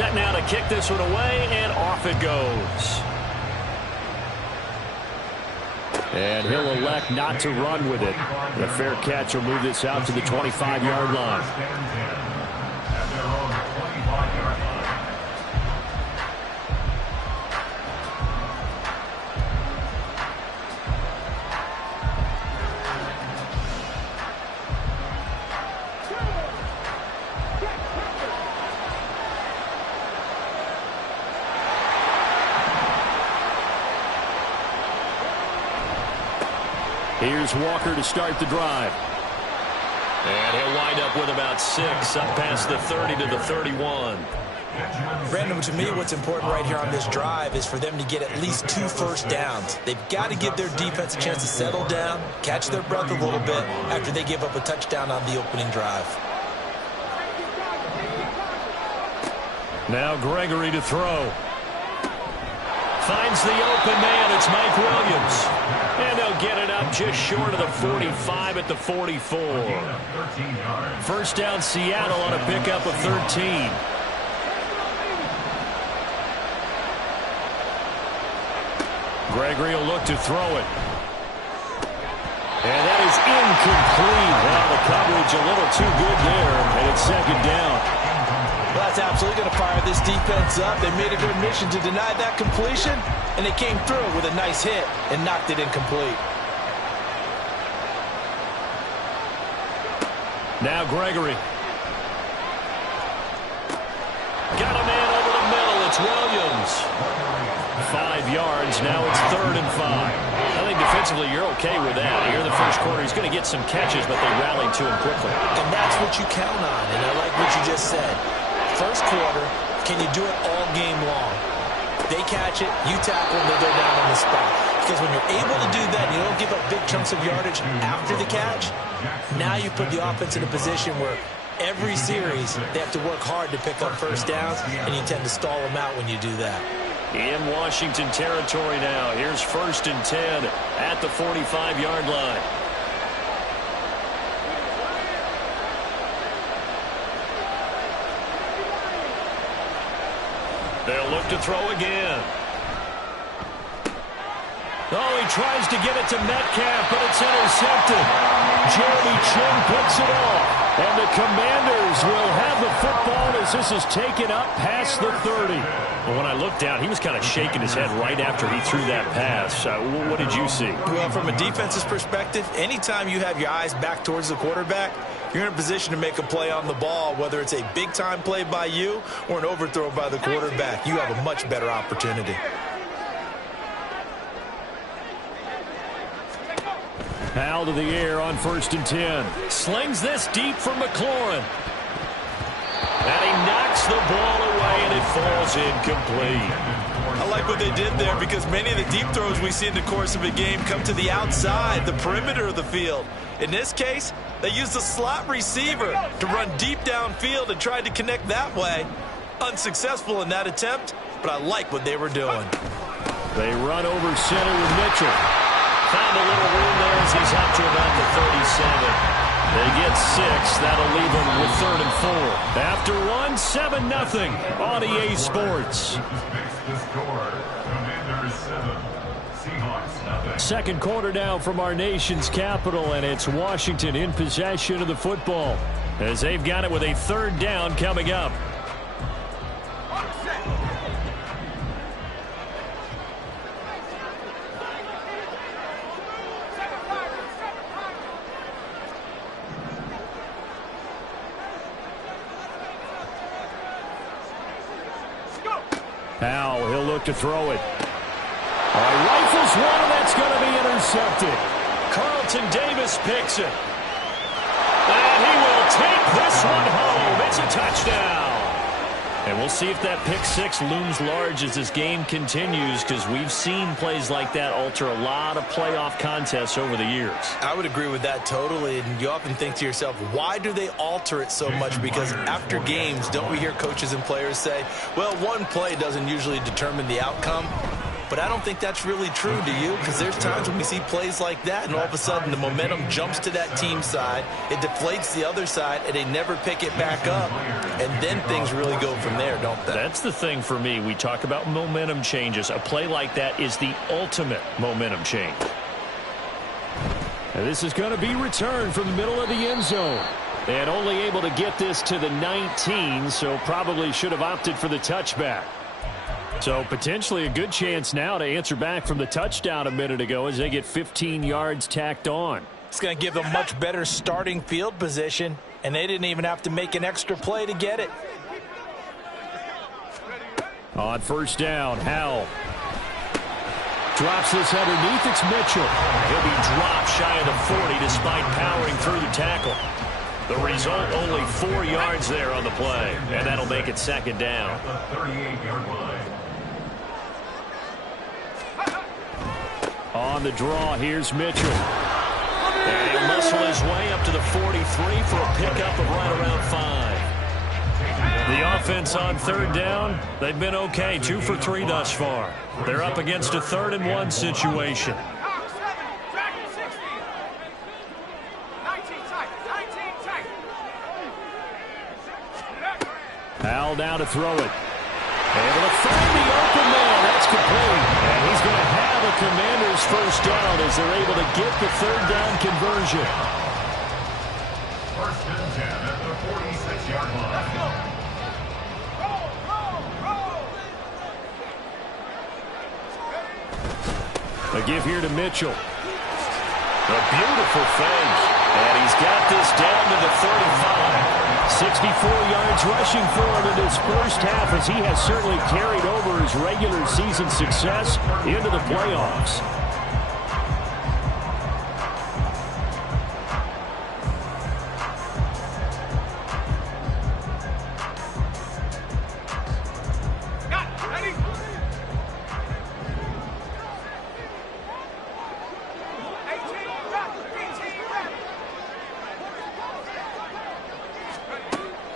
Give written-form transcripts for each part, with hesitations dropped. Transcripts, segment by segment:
Set now to kick this one away, and off it goes. And he'll elect not to run with it. The fair catch will move this out to the 25-yard line. Here's Walker to start the drive. And he'll wind up with about 6, up past the 30 to the 31. Brandon, to me, what's important right here on this drive is for them to get at least 2 first downs. They've got to give their defense a chance to settle down, catch their breath a little bit after they give up a touchdown on the opening drive. Now Gregory to throw. Finds the open man. It's Mike Williams. And they'll get it up just short of the 45 at the 44. First down Seattle on a pickup of 13. Gregory will look to throw it. And that is incomplete. Well, the coverage a little too good there, and it's second down. Well, that's absolutely going to fire this defense up. They made a good mission to deny that completion, and they came through with a nice hit and knocked it incomplete. Now Gregory. Got a man over the middle. It's Williams. 5 yards. Now it's 3rd and 5. I think defensively you're okay with that. Here in the first quarter, he's going to get some catches, but they rallied to him quickly. And that's what you count on, and I like what you just said. First quarter, can you do it all game long? They catch it, you tackle them, they go down on the spot. Because when you're able to do that and you don't give up big chunks of yardage after the catch, now you put the offense in a position where every series they have to work hard to pick up first downs, and you tend to stall them out when you do that. In Washington territory now. Here's 1st and 10 at the 45-yard line. They'll look to throw again. Oh, he tries to get it to Metcalf, but it's intercepted. Jeremy Chin picks it off. And the Commanders will have the football as this is taken up past the 30. Well, when I looked down, he was kind of shaking his head right after he threw that pass. What did you see? Well, from a defense's perspective, anytime you have your eyes back towards the quarterback, you're in a position to make a play on the ball, whether it's a big-time play by you or an overthrow by the quarterback. You have a much better opportunity. Powell to the air on 1st and 10. Slings this deep for McLaurin. And he knocks the ball away, and it falls incomplete. I like what they did there because many of the deep throws we see in the course of a game come to the outside, the perimeter of the field. In this case, they used the slot receiver to run deep downfield and tried to connect that way. Unsuccessful in that attempt, but I like what they were doing. They run over center with Mitchell. Found a little room there as he's up to about the 37. They get 6. That'll leave them with 3rd and 4. After 7-0 on EA Sports. Second quarter now from our nation's capital, and it's Washington in possession of the football as they've got it with a 3rd down coming up. Powell, he'll look to throw it. Rifles one, and that's going to be intercepted. Carlton Davis picks it. And he will take this one home. It's a touchdown. And we'll see if that pick 6 looms large as this game continues, because we've seen plays like that alter a lot of playoff contests over the years. I would agree with that totally, and you often think to yourself, why do they alter it so much? Because after games, don't we hear coaches and players say, well, one play doesn't usually determine the outcome? But I don't think that's really true, do you? Because there's times when we see plays like that, and all of a sudden the momentum jumps to that team side, it deflates the other side, and they never pick it back up. And then things really go from there, don't they? That's the thing for me. We talk about momentum changes. A play like that is the ultimate momentum change. And this is going to be returned from the middle of the end zone. And only able to get this to the 19, so probably should have opted for the touchback. So potentially a good chance now to answer back from the touchdown a minute ago as they get 15 yards tacked on. It's going to give them much better starting field position, and they didn't even have to make an extra play to get it. On first down, Howell drops this underneath. It's Mitchell. He'll be dropped shy of the 40 despite powering through the tackle. The result, only 4 yards there on the play, and that'll make it second down. On the draw, here's Mitchell. And he'll muscle his way up to the 43 for a pickup of right around 5. The offense on third down, they've been okay, 2 for 3 thus far. They're up against a 3rd-and-1 situation. Howell down to throw it. Able to find the open man. That's complete. And he's going to have a Commander's first down as they're able to get the 3rd down conversion. 1st and 10 at the 46-yard line. Let's go. A give here to Mitchell. A beautiful fake. And he's got this down to the 35. 64 yards rushing for him in his first half as he has certainly carried over his regular season success into the playoffs.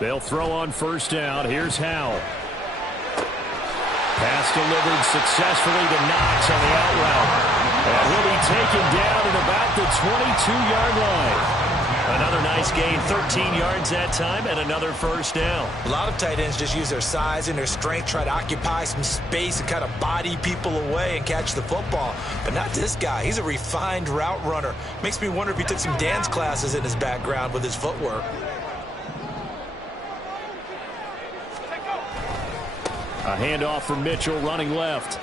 They'll throw on first down. Here's Howell. Pass delivered successfully to Knox on the out route. And he'll be taken down at about the 22-yard line. Another nice gain, 13 yards that time, and another first down. A lot of tight ends just use their size and their strength, try to occupy some space and kind of body people away and catch the football. But not this guy. He's a refined route runner. Makes me wonder if he took some dance classes in his background with his footwork. A handoff from Mitchell running left.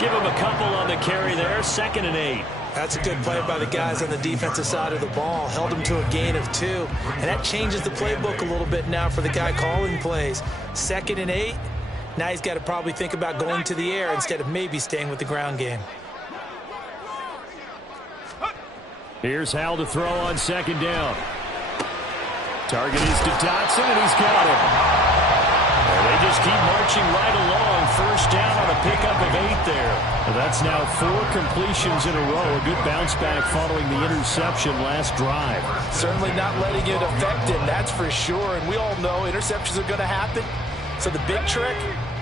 Give him a couple on the carry there. 2nd and 8. That's a good play by the guys on the defensive side of the ball. Held him to a gain of 2. And that changes the playbook a little bit now for the guy calling plays. 2nd and 8. Now he's got to probably think about going to the air instead of maybe staying with the ground game. Here's Howell to throw on 2nd down. Target is to Dotson, and he's got him. They just keep marching right along. First down on a pickup of 8 there. That's now 4 completions in a row. A good bounce back following the interception last drive. Certainly not letting it affect him, that's for sure. And we all know interceptions are going to happen. So the big trick,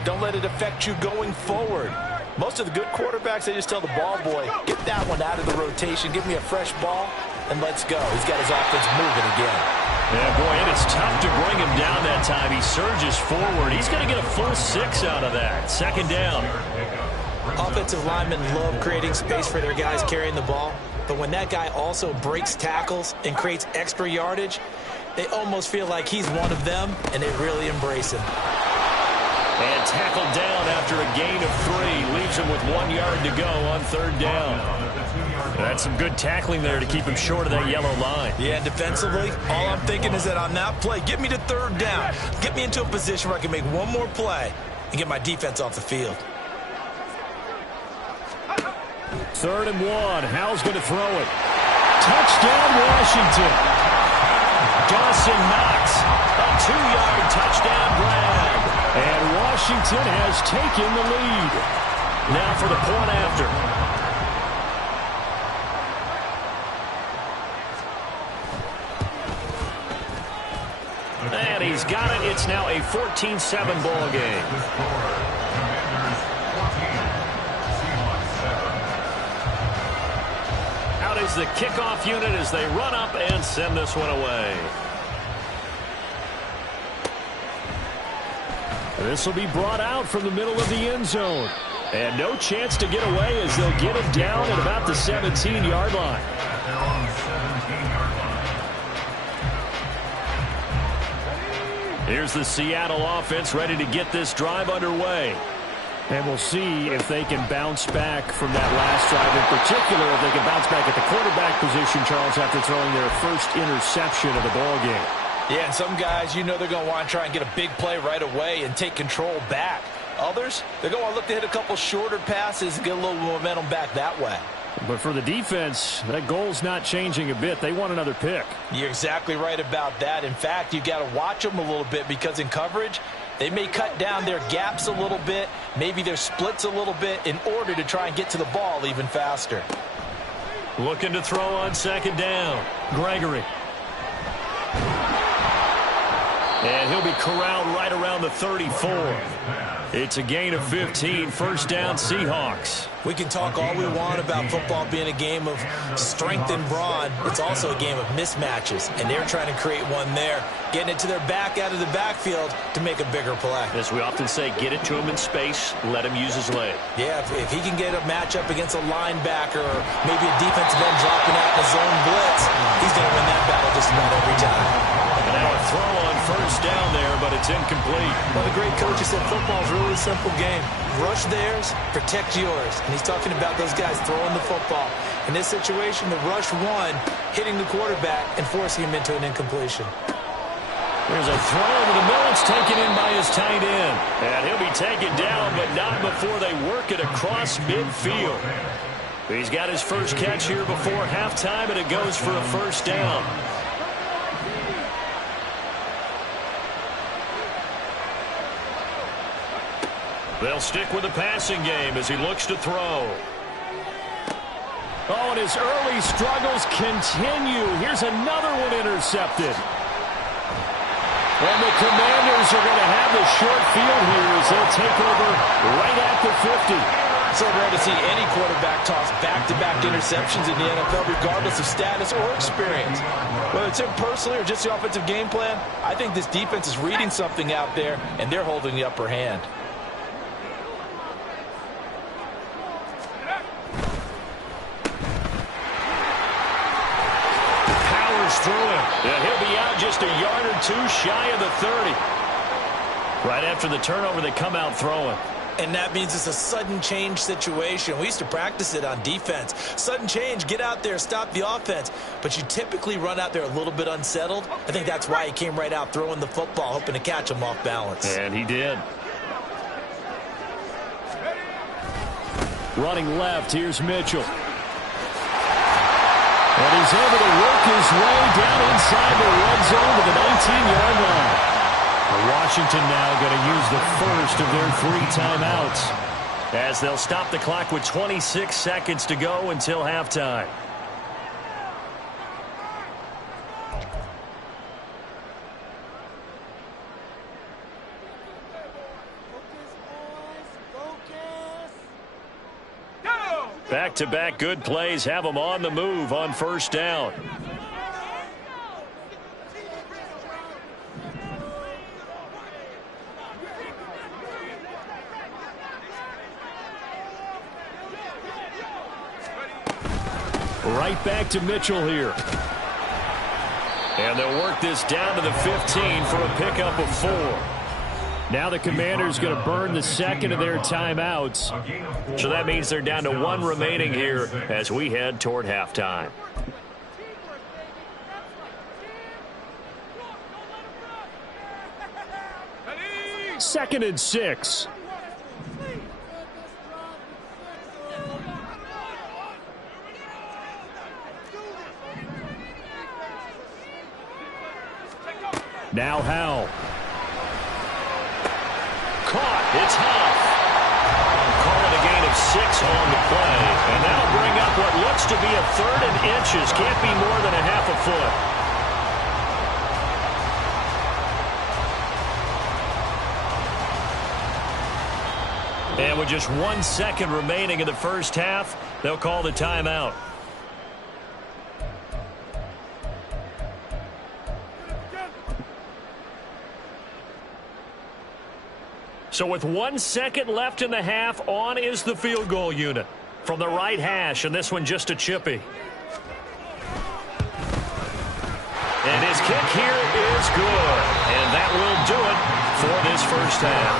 don't let it affect you going forward. Most of the good quarterbacks, they just tell the ball boy, get that one out of the rotation, give me a fresh ball, and let's go. He's got his offense moving again. Yeah, boy, and it's tough to bring him down that time. He surges forward. He's going to get a full 6 out of that. 2nd down. Offensive linemen love creating space for their guys carrying the ball. But when that guy also breaks tackles and creates extra yardage, they almost feel like he's one of them, and they really embrace him. And tackled down after a gain of 3. Leaves him with 1 yard to go on 3rd down. That's some good tackling there to keep him short of that yellow line. Yeah, and defensively, all I'm thinking is that on that play, get me to 3rd down. Get me into a position where I can make one more play and get my defense off the field. 3rd and 1. Howell's going to throw it. Touchdown, Washington. Dawson Knox. A 2-yard touchdown grab. And Washington has taken the lead. Now for the point after. And he's got it. It's now a 14-7 ball game. is the kickoff unit as they run up and send this one away. This will be brought out from the middle of the end zone. And no chance to get away as they'll get it down at about the 17-yard line. Here's the Seattle offense ready to get this drive underway. And we'll see if they can bounce back from that last drive, in particular if they can bounce back at the quarterback position, Charles, after throwing their first interception of the ballgame. Yeah, and some guys, you know they're going to want to try and get a big play right away and take control back. Others, they're going to want to look to hit a couple shorter passes and get a little momentum back that way. But for the defense, that goal's not changing a bit. They want another pick. You're exactly right about that. In fact, you've got to watch them a little bit because in coverage, they may cut down their gaps a little bit, maybe their splits a little bit in order to try and get to the ball even faster. Looking to throw on second down. Gregory. And he'll be corralled right around the 34. It's a gain of 15, first down Seahawks. We can talk all we want about football being a game of strength and brawn. It's also a game of mismatches, and they're trying to create one there, getting it to their back out of the backfield to make a bigger play. As we often say, get it to him in space, let him use his leg. Yeah, if he can get a matchup against a linebacker or maybe a defensive end dropping out in a zone blitz, he's going to win that battle just about every time. And now a throw on first down there, but it's incomplete. Well, the great coach said football is really a simple game. Rush theirs, protect yours. And he's talking about those guys throwing the football. In this situation, the rush one, hitting the quarterback and forcing him into an incompletion. There's a throw over the middle. It's taken in by his tight end. And he'll be taken down, but not before they work it across midfield. He's got his first catch here before halftime, and it goes for a first down. They'll stick with the passing game as he looks to throw. Oh, and his early struggles continue. Here's another one intercepted. And the Commanders are going to have the short field here as they'll take over right at the 50. So rare to see any quarterback toss back-to-back interceptions in the NFL, regardless of status or experience. Whether it's him personally or just the offensive game plan, I think this defense is reading something out there, and they're holding the upper hand. Through him. And he'll be out just a yard or two shy of the 30. Right after the turnover, they come out throwing. And that means it's a sudden change situation. We used to practice it on defense. Sudden change, get out there, stop the offense. But you typically run out there a little bit unsettled. I think that's why he came right out throwing the football, hoping to catch him off balance. And he did. Running left, here's Mitchell. And he's able to work his way down inside the red zone to the 19-yard line. Washington now going to use the first of their 3 timeouts as they'll stop the clock with 26 seconds to go until halftime. Back-to-back good plays have them on the move on first down. Right back to Mitchell here. And they'll work this down to the 15 for a pickup of 4. Now the Commanders going to burn the second of their timeouts. So that means they're down to 1 remaining here as we head toward halftime. Second and 6. Now Howell. Caught. It's Huff. Call it a gain of 6 on the play. And that'll bring up what looks to be a 3rd and inches. Can't be more than a half a foot. And with just 1 second remaining in the first half, they'll call the timeout. So with 1 second left in the half, on is the field goal unit. From the right hash, and this one just a chippy. And his kick here is good. And that will do it for this first half.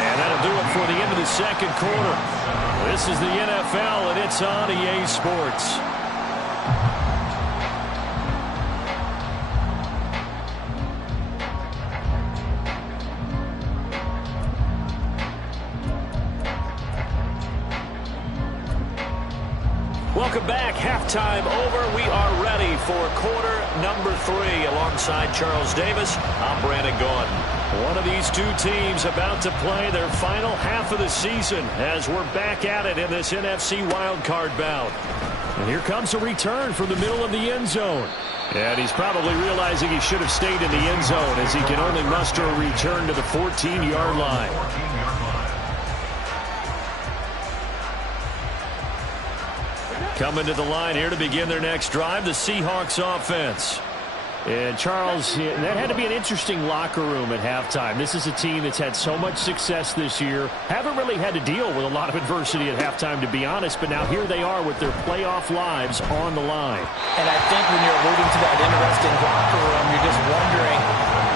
And that'll do it for the end of the second quarter. This is the NFL, and it's on EA Sports. Welcome back. Halftime over. We are ready for quarter number 3. Alongside Charles Davis, I'm Brandon Gaudin. One of these two teams about to play their final half of the season as we're back at it in this NFC wildcard bout. And here comes a return from the middle of the end zone. And he's probably realizing he should have stayed in the end zone as he can only muster a return to the 14-yard line. Coming to the line here to begin their next drive, the Seahawks offense. And Charles, that had to be an interesting locker room at halftime. This is a team that's had so much success this year. Haven't really had to deal with a lot of adversity at halftime, to be honest. But now here they are with their playoff lives on the line. And I think when you're alluding to that interesting locker room, you're just wondering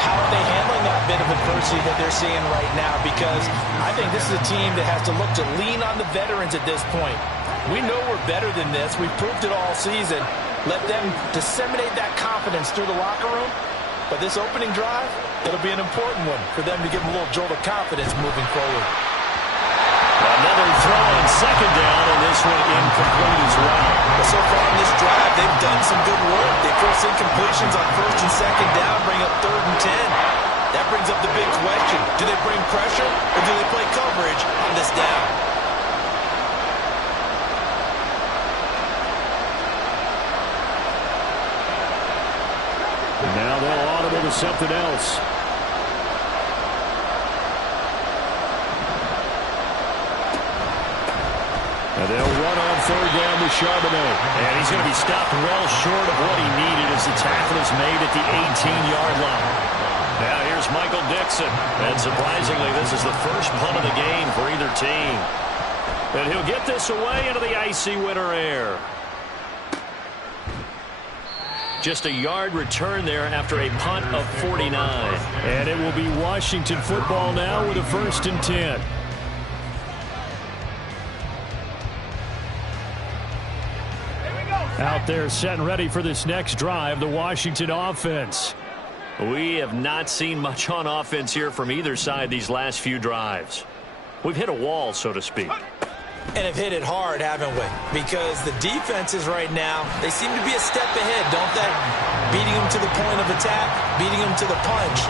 how are they handling that bit of adversity that they're seeing right now. Because I think this is a team that has to look to lean on the veterans at this point. We know we're better than this. We've proved it all season. Let them disseminate that confidence through the locker room. But this opening drive, it'll be an important one for them to give them a little jolt of confidence moving forward. Another throw on second down, and this one incomplete as well. But so far in this drive, they've done some good work. They force incompletions on first and second down, bring up 3rd and 10. That brings up the big question. Do they bring pressure, or do they play coverage on this down? Now they'll audible to something else. And they'll run on 3rd down with Charbonnet. And he's going to be stopped well short of what he needed as the tackle is made at the 18-yard line. Now here's Michael Dixon. And surprisingly, this is the first punt of the game for either team. And he'll get this away into the icy winter air. Just a yard return there after a punt of 49. And it will be Washington football now with a 1st and 10. Out there set and ready for this next drive, the Washington offense. We have not seen much on offense here from either side these last few drives. We've hit a wall, so to speak. And have hit it hard, haven't we? Because the defenses right now, they seem to be a step ahead, don't they? Beating them to the point of attack, beating them to the punch.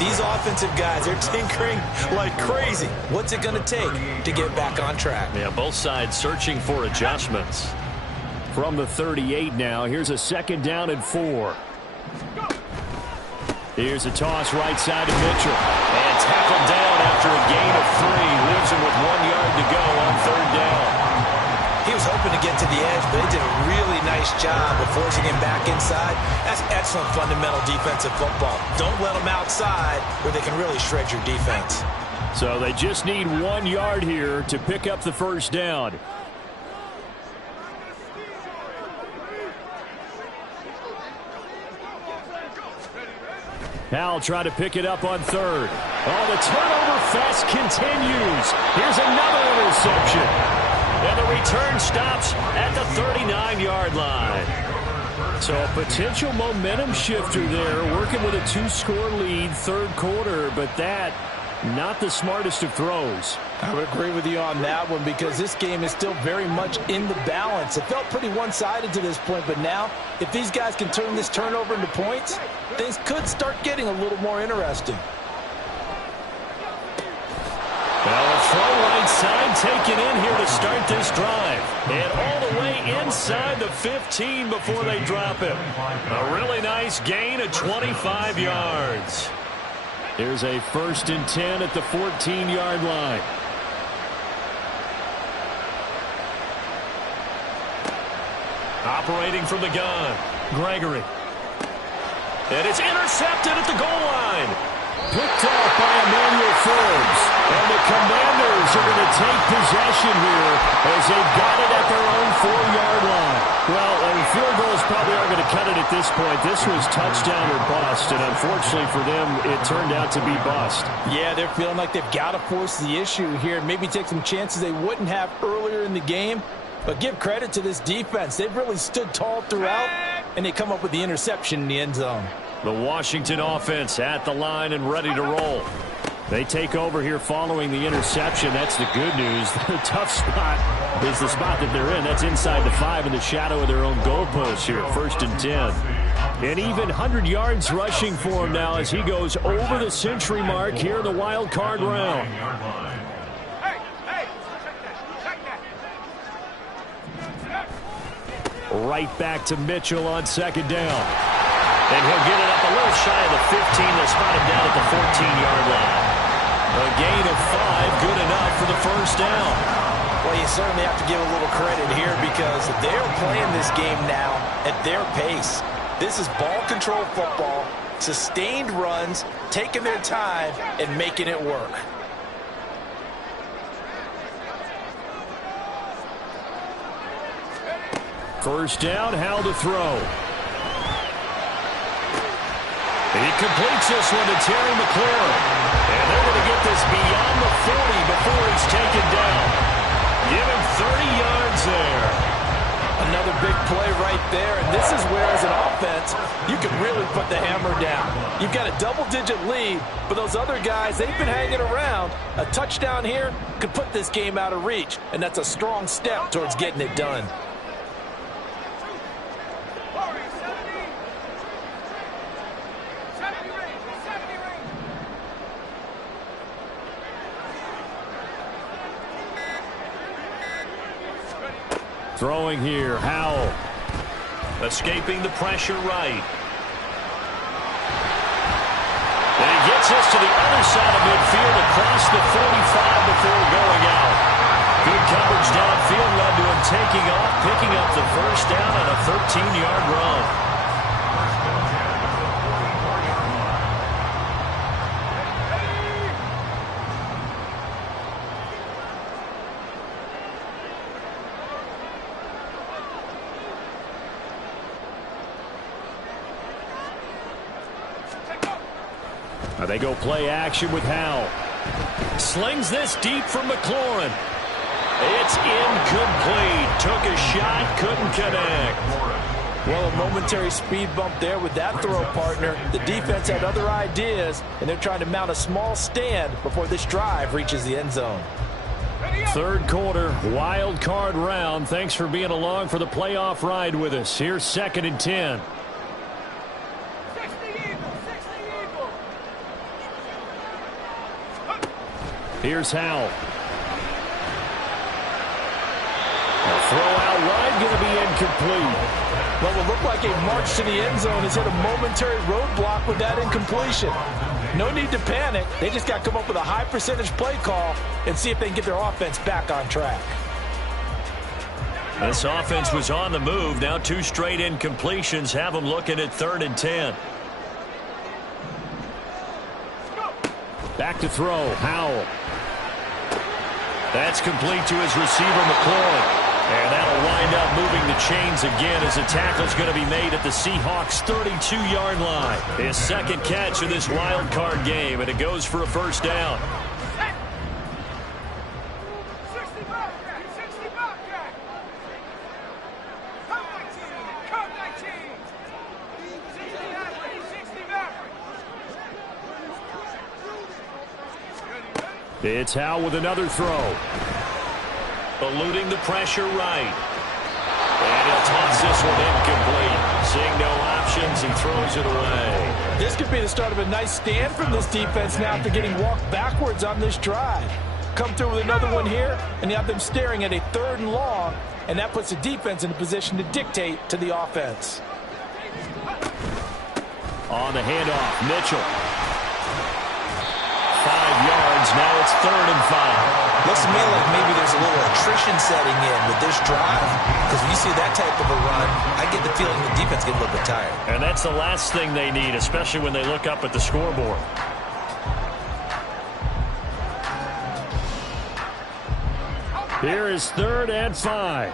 These offensive guys, they're tinkering like crazy. What's it going to take to get back on track? Yeah, both sides searching for adjustments. From the 38 now, here's a 2nd down and 4. Here's a toss right side to Mitchell. And tackled down after a gain of 3. Leaves him with 1 yard to go on 3rd down. He was hoping to get to the edge, but he did a really nice job of forcing him back inside. That's excellent fundamental defensive football. Don't let them outside where they can really shred your defense. So they just need 1 yard here to pick up the first down. Now try to pick it up on 3rd. Oh, the turnover fest continues. Here's another interception. And the return stops at the 39-yard line. So a potential momentum shifter there, working with a 2-score lead, 3rd quarter, but that not the smartest of throws. I would agree with you on that one because this game is still very much in the balance. It felt pretty one-sided to this point, but now if these guys can turn this turnover into points, things could start getting a little more interesting. Well, a throw right side taken in here to start this drive. And all the way inside the 15 before they drop him. A really nice gain of 25 yards. Here's a 1st and 10 at the 14-yard line. Operating from the gun, Gregory. And it's intercepted at the goal line. Picked off by Emmanuel Forbes. And the Commanders are going to take possession here as they've got it at their own 4-yard line. Well, field goals probably aren't going to cut it at this point. This was touchdown or bust, and unfortunately for them, it turned out to be bust. Yeah, they're feeling like they've got to force the issue here, maybe take some chances they wouldn't have earlier in the game. But give credit to this defense. They've really stood tall throughout, and they come up with the interception in the end zone. The Washington offense at the line and ready to roll. They take over here following the interception. That's the good news. The tough spot is the spot that they're in. That's inside the 5 in the shadow of their own goalpost here. 1st and 10. And even 100 yards rushing for him now as he goes over the century mark here in the wild card round. Right back to Mitchell on 2nd down. And he'll get it up a little shy of the 15. They'll spot him down at the 14-yard line. A gain of 5, good enough for the 1st down. Well, you certainly have to give a little credit here because they're playing this game now at their pace. This is ball control football, sustained runs, taking their time, and making it work. First down, Howell to throw. He completes this one to Terry McLaurin. And they're going to get this beyond the 40 before he's taken down. Give him 30 yards there. Another big play right there. And this is where, as an offense, you can really put the hammer down. You've got a double-digit lead, but those other guys, they've been hanging around. A touchdown here could put this game out of reach, and that's a strong step towards getting it done. Throwing here, Howell. Escaping the pressure right. And he gets us to the other side of midfield across the 45 before going out. Good coverage downfield led to him taking off, picking up the 1st down on a 13-yard run. They go play action with Howell. Slings this deep from McLaurin. It's incomplete. Took a shot, couldn't connect. Well, a momentary speed bump there with that throw, partner. The defense had other ideas, and they're trying to mount a small stand before this drive reaches the end zone. 3rd quarter, wild card round. Thanks for being along for the playoff ride with us. Here's 2nd and 10. Here's Howell. A throw out wide, going to be incomplete. Well, it looked like a march to the end zone has hit a momentary roadblock with that incompletion. No need to panic. They just got to come up with a high percentage play call and see if they can get their offense back on track. This offense was on the move. Now 2 straight incompletions have them looking at 3rd and 10. Back to throw, Howell. That's complete to his receiver, McLaurin. And that'll wind up moving the chains again as the tackle's going to be made at the Seahawks' 32-yard line. His 2nd catch of this wild card game, and it goes for a 1st down. It's Howell with another throw. Eluding the pressure right. And he'll toss this one incomplete. Seeing no options, he throws it away. This could be the start of a nice stand from this defense now after getting walked backwards on this drive. Come through with another one here, and you have them staring at a 3rd and long, and that puts the defense in a position to dictate to the offense. On the handoff, Mitchell. 5 yards, now it's 3rd and 5. Looks to me like maybe there's a little attrition setting in with this drive, because when you see that type of a run, I get the feeling the defense gets a little bit tired. And that's the last thing they need, especially when they look up at the scoreboard. Here is 3rd and 5.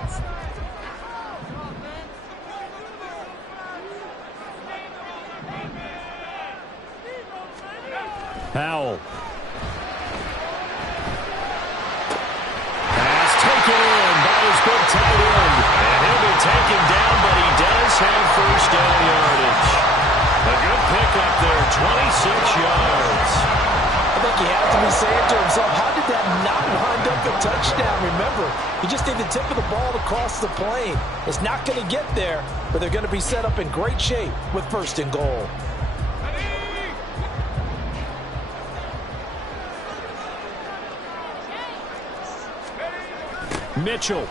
Powell. Pass taken in by his big tight end. And he'll be taken down, but he does have first down yardage. A good pickup there, 26 yards. I think he had to be saying to himself, how did that not wind up a touchdown? Remember, you just need the tip of the ball to cross the plane. It's not going to get there, but they're going to be set up in great shape with 1st and goal. Mitchell.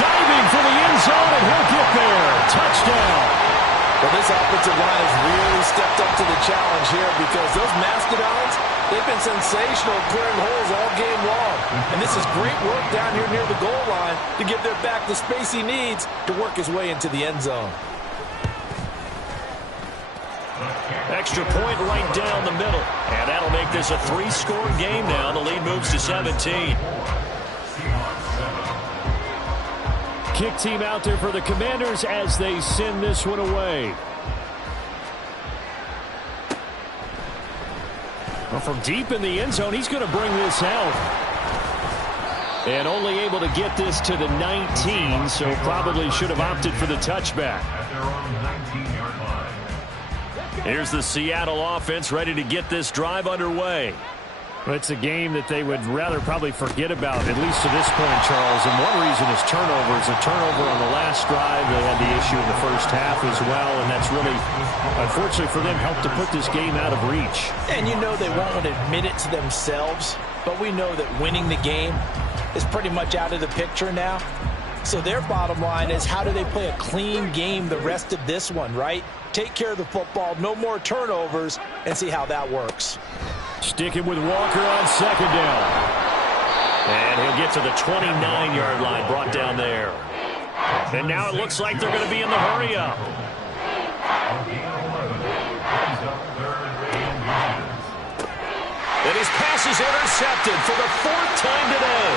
Diving for the end zone, and he'll get there. Touchdown. Well, this offensive line has really stepped up to the challenge here because those Mastodons, they've been sensational clearing holes all game long. And this is great work down here near the goal line to give their back the space he needs to work his way into the end zone. Extra point right down the middle. And that'll make this a 3-score game now. The lead moves to 17. Kick team out there for the Commanders as they send this one away. Well, from deep in the end zone, he's going to bring this out. And only able to get this to the 19, so probably should have opted for the touchback. Here's the Seattle offense ready to get this drive underway. Well, it's a game that they would rather probably forget about, at least to this point, Charles. And one reason is turnovers. A turnover on the last drive. They had the issue in the first half as well, and that's really, unfortunately for them, helped to put this game out of reach. And you know they won't admit it to themselves, but we know that winning the game is pretty much out of the picture now. So their bottom line is, how do they play a clean game the rest of this one, right? Take care of the football, no more turnovers, and see how that works. Sticking with Walker on 2nd down. And he'll get to the 29-yard line, brought down there. And now it looks like they're going to be in the hurry-up. And his pass is intercepted for the 4th time today.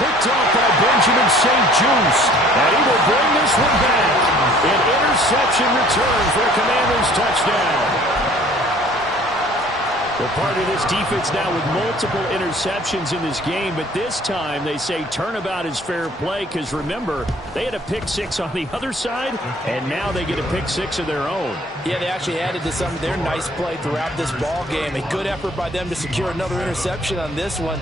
Picked off by Benjamin St-Juste. And he will bring this one back. An interception return for the Commanders' touchdown. Well, part of this defense now with multiple interceptions in this game, but this time they say turnabout is fair play because, remember, they had a pick 6 on the other side, and now they get a pick 6 of their own. Yeah, they actually added to some of their nice play throughout this ball game. A good effort by them to secure another interception on this one.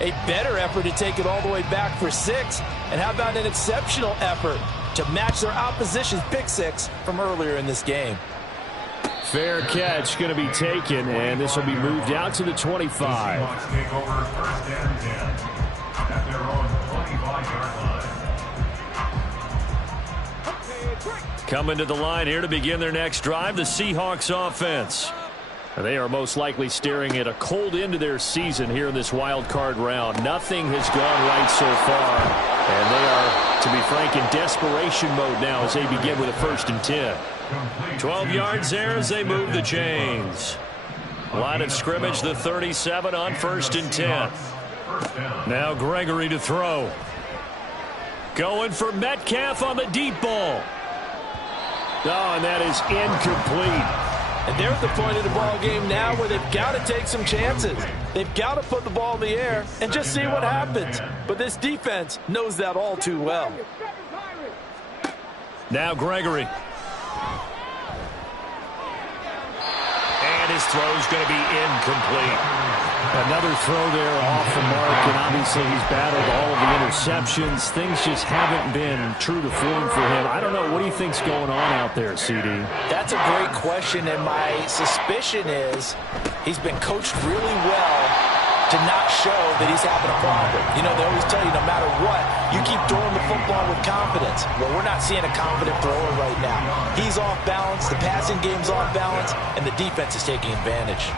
A better effort to take it all the way back for 6. And how about an exceptional effort to match their opposition's pick 6 from earlier in this game? Fair catch going to be taken, and this will be moved out to the 25. Coming to the line here to begin their next drive, the Seahawks offense. They are most likely staring at a cold end to their season here in this wild card round. Nothing has gone right so far, and they are, to be frank, in desperation mode now as they begin with a 1st and 10. 12 yards there as they move the chains. Line of scrimmage, the 37 on 1st and 10. Now Gregory to throw. Going for Metcalf on the deep ball. Oh, and that is incomplete. And they're at the point of the ball game now where they've got to take some chances. They've got to put the ball in the air and just see what happens. But this defense knows that all too well. Now Gregory. And his throw is going to be incomplete. Another throw there off the mark, and obviously he's battled all of the interceptions. Things just haven't been true to form for him. I don't know. What do you think's going on out there, CD? That's a great question, and my suspicion is he's been coached really well to not show that he's having a problem. You know, they always tell you no matter what, you keep throwing the football with confidence. Well, we're not seeing a confident thrower right now. He's off balance, the passing game's off balance, and the defense is taking advantage.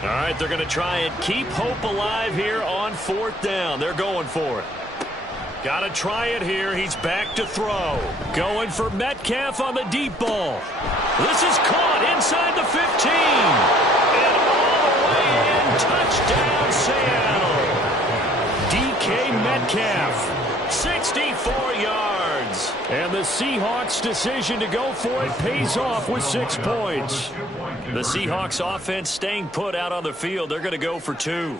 All right, they're going to try and keep hope alive here on 4th down. They're going for it. Got to try it here. He's back to throw. Going for Metcalf on the deep ball. This is caught inside the 15. And all the way in. Touchdown, Seattle. DK Metcalf, 64 yards. And the Seahawks' decision to go for it pays off with 6 points. The Seahawks offense staying put out on the field. They're going to go for 2.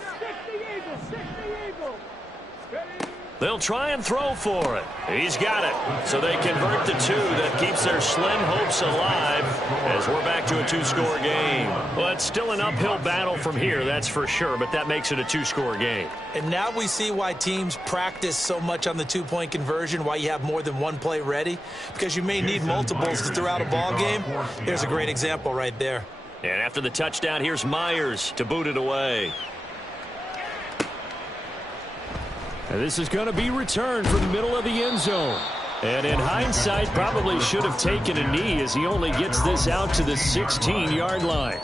They'll try and throw for it. He's got it. So they convert the 2. That keeps their slim hopes alive as we're back to a 2-score game. Well, it's still an uphill battle from here, that's for sure, but that makes it a 2-score game. And now we see why teams practice so much on the 2-point conversion, why you have more than one play ready, because you may need multiples to throw out a ball game. Here's a great example right there. And after the touchdown, here's Myers to boot it away. And this is going to be returned from the middle of the end zone. And in hindsight, probably should have taken a knee as he only gets this out to the 16-yard line.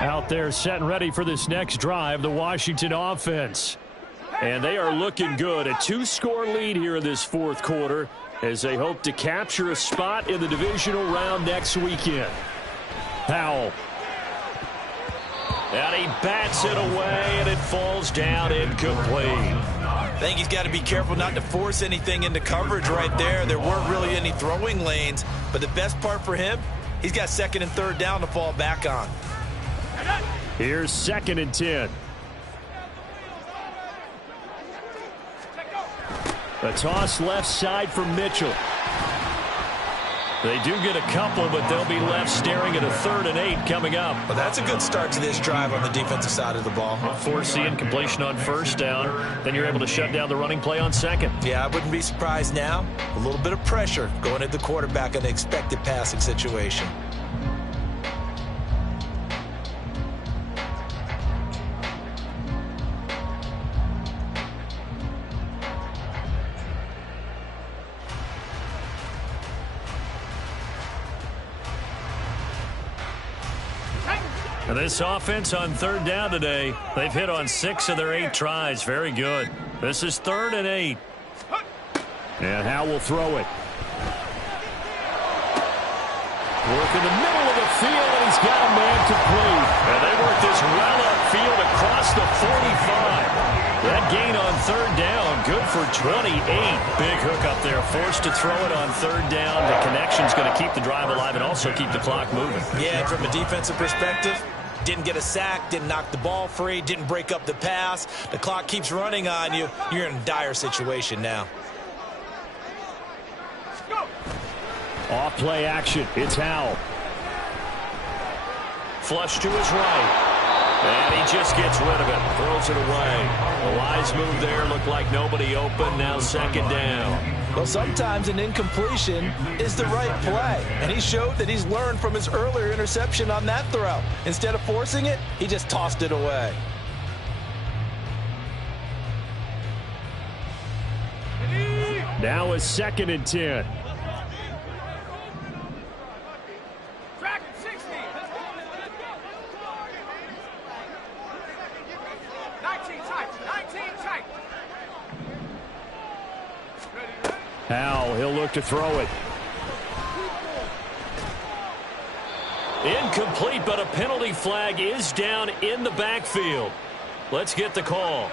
Out there set and ready for this next drive, the Washington offense. And they are looking good. A 2-score lead here in this 4th quarter as they hope to capture a spot in the divisional round next weekend. Powell. And he bats it away, and it falls down incomplete. I think he's got to be careful not to force anything into coverage right there. There weren't really any throwing lanes, but the best part for him, he's got 2nd and 3rd down to fall back on. Here's 2nd and 10. A toss left side for Mitchell. They do get a couple, but they'll be left staring at a 3rd and 8 coming up. Well, that's a good start to this drive on the defensive side of the ball. Force the incompletion on 1st down. Then you're able to shut down the running play on 2nd. Yeah, I wouldn't be surprised now. A little bit of pressure going at the quarterback in an expected passing situation. And this offense on 3rd down today, they've hit on 6 of their 8 tries. Very good. This is 3rd and 8. And Howe will throw it. Work in the middle of the field, and he's got a man complete. And they work this well upfield across the 45. That gain on 3rd down, good for 28. Big hook up there, forced to throw it on 3rd down. The connection's going to keep the drive alive and also keep the clock moving. Yeah, from a defensive perspective, didn't get a sack, didn't knock the ball free, didn't break up the pass. The clock keeps running on you. You're in a dire situation now. Off play action. It's Howe. Flush to his right. And he just gets rid of it. Throws it away. The wise move there. Looked like nobody open. Now 2nd down. Well, sometimes an incompletion is the right play. And he showed that he's learned from his earlier interception on that throw. Instead of forcing it, he just tossed it away. Now a 2nd and 10. Howe, he'll look to throw it. Incomplete, but a penalty flag is down in the backfield. Let's get the call.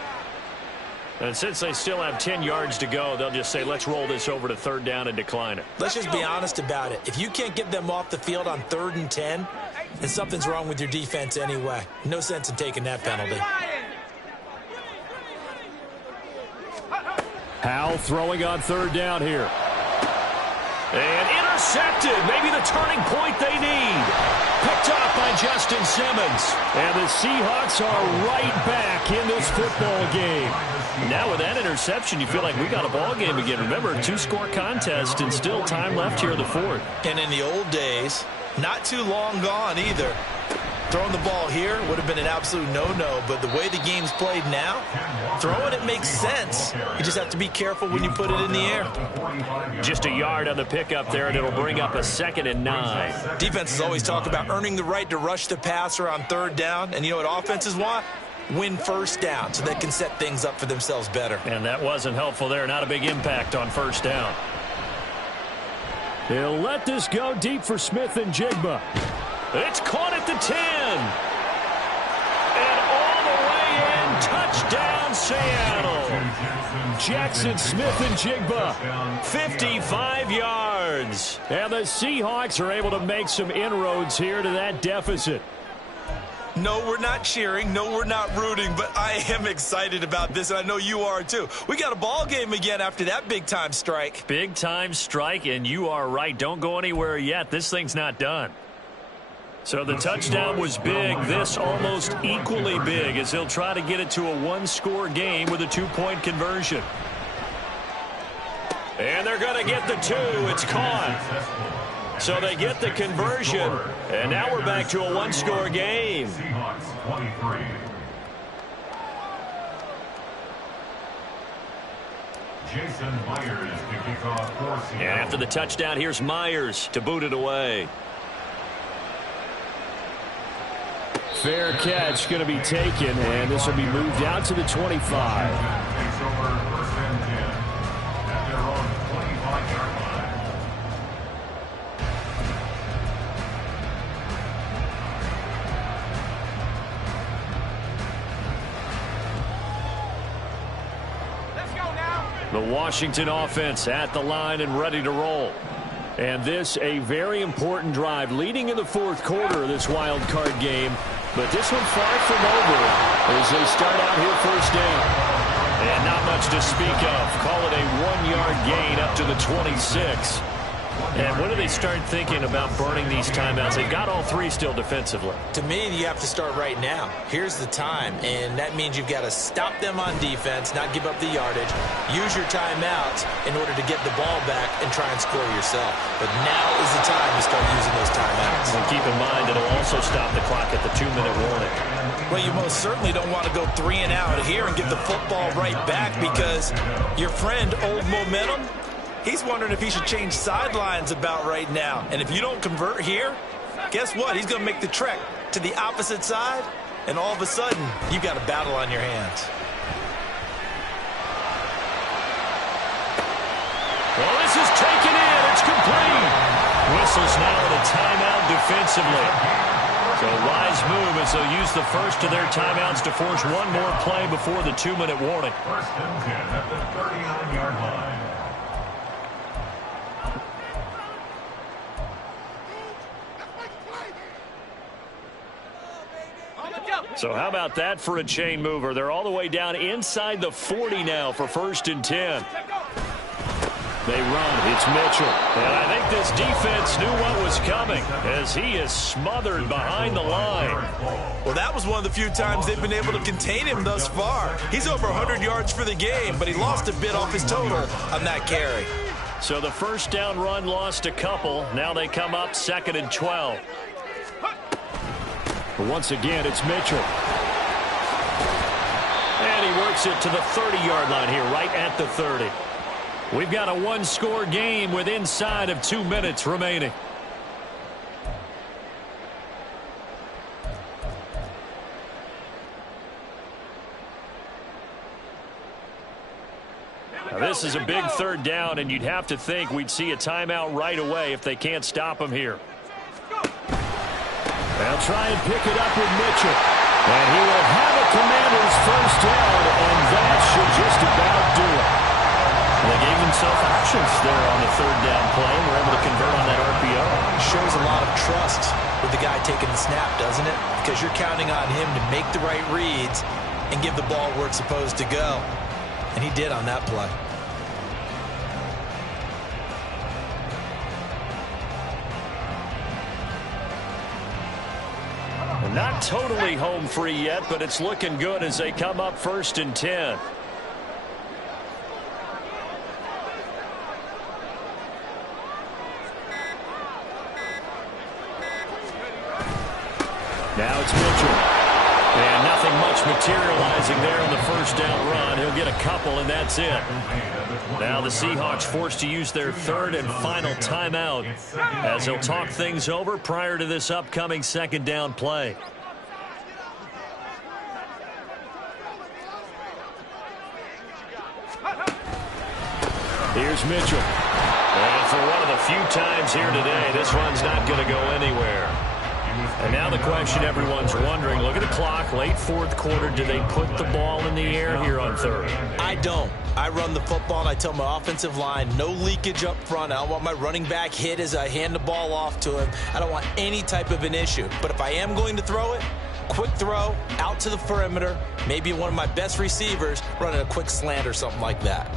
And since they still have 10 yards to go, they'll just say, let's roll this over to 3rd down and decline it. Let's just be honest about it. If you can't get them off the field on 3rd and 10, then something's wrong with your defense anyway. No sense in taking that penalty. Howe throwing on 3rd down here. And intercepted. Maybe the turning point they need. Picked up by Justin Simmons. And the Seahawks are right back in this football game. Now with that interception, you feel like we got a ball game again. Remember, 2-score contest and still time left here in the 4th. And in the old days, not too long gone either. Throwing the ball here would have been an absolute no-no, but the way the game's played now, throwing it makes sense. You just have to be careful when you put it in the air. Just a yard on the pickup there, and it'll bring up a 2nd and 9. Defenses always talk about earning the right to rush the passer on 3rd down, and you know what offenses want? Win 1st down so they can set things up for themselves better. And that wasn't helpful there. Not a big impact on 1st down. He'll let this go deep for Smith and Jigba. It's caught at the 10. And all the way in. Touchdown, Seattle. Jackson Smith and Jigba. 55 yards. And the Seahawks are able to make some inroads here to that deficit. No, we're not cheering. No, we're not rooting. But I am excited about this, and I know you are too. We got a ball game again after that big-time strike. Big-time strike, and you are right. Don't go anywhere yet. This thing's not done. So the touchdown was big. This almost equally big as he'll try to get it to a 1-score game with a 2-point conversion. And they're going to get the 2. It's caught. So they get the conversion, and now we're back to a 1-score game. Seahawks 23. Jason Myers to kick off for Seattle. And after the touchdown, here's Myers to boot it away. Fair catch going to be taken, and this will be moved out to the 25. Takes over 1st and 10 at their own 25-yard line. The Washington offense at the line and ready to roll. And this a very important drive leading in the 4th quarter of this wild card game. But this one far from over as they start out here 1st down. And not much to speak of. Call it a 1-yard gain up to the 26. And when do they start thinking about burning these timeouts? They've got all 3 still defensively. To me, you have to start right now. Here's the time, and that means you've got to stop them on defense, not give up the yardage, use your timeouts in order to get the ball back and try and score yourself. But now is the time to start using those timeouts. And keep in mind, it'll also stop the clock at the 2-minute warning. Well, you most certainly don't want to go 3 and out here and get the football right back because your friend, Old Momentum, he's wondering if he should change sidelines about right now. And if you don't convert here, guess what? He's going to make the trek to the opposite side, and all of a sudden, you've got a battle on your hands. Well, this is taken in. It's complete. Whistles now in a timeout defensively. So wise move as they'll use the first of their timeouts to force one more play before the 2-minute warning. 1st and 10 at the 39-yard line. So how about that for a chain mover? They're all the way down inside the 40 now for 1st and 10. They run. It's Mitchell. And I think this defense knew what was coming as he is smothered behind the line. Well, that was one of the few times they've been able to contain him thus far. He's over 100 yards for the game, but he lost a bit off his total on that carry. So the 1st down run lost a couple. Now they come up 2nd and 12. But once again, it's Mitchell. And he works it to the 30-yard line here, right at the 30. We've got a 1-score game with inside of 2 minutes remaining. Now this is a big 3rd down, and you'd have to think we'd see a timeout right away if they can't stop him here. They'll try and pick it up with Mitchell. And he will have a Commanders 1st down, and that should just about do it. They gave themselves options there on the 3rd down play and were able to convert on that RPO. Shows a lot of trust with the guy taking the snap, doesn't it? Because you're counting on him to make the right reads and give the ball where it's supposed to go. And he did on that play. Not totally home free yet, but it's looking good as they come up 1st and 10. Now it's Mitchell. And nothing much materializing there on the first down run. He'll get a couple, and that's it. Now the Seahawks forced to use their third and final timeout as they'll talk things over prior to this upcoming second down play. Here's Mitchell. And for one of the few times here today, this run's not going to go anywhere. And now the question everyone's wondering, look at the clock, late fourth quarter, do they put the ball in the air here on third? I don't. I run the football, and I tell my offensive line, no leakage up front. I don't want my running back hit as I hand the ball off to him. I don't want any type of an issue. But if I am going to throw it, quick throw, out to the perimeter, maybe one of my best receivers running a quick slant or something like that.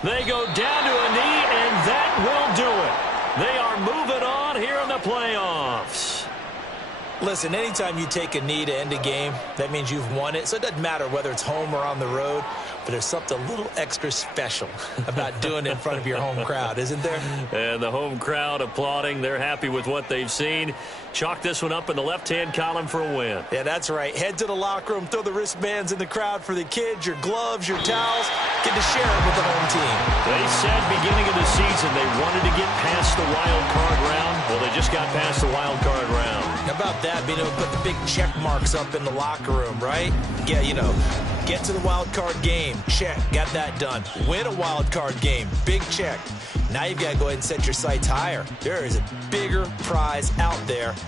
They go down to a knee, and that will do it. They are moving on here in the playoffs. Listen, anytime you take a knee to end a game, that means you've won it. So it doesn't matter whether it's home or on the road, but there's something a little extra special about doing it in front of your home crowd, isn't there? And the home crowd applauding. They're happy with what they've seen. Chalk this one up in the left-hand column for a win. Yeah, that's right. Head to the locker room, throw the wristbands in the crowd for the kids, your gloves, your towels. Get to share it with the home team. They said beginning of the season they wanted to get past the wild card round. Well, they just got past the wild card round. How about that, being able to put the big check marks up in the locker room, right? Yeah, you know, get to the wild card game. Check. Got that done. Win a wild card game. Big check. Now you've got to go ahead and set your sights higher. There is a bigger prize out there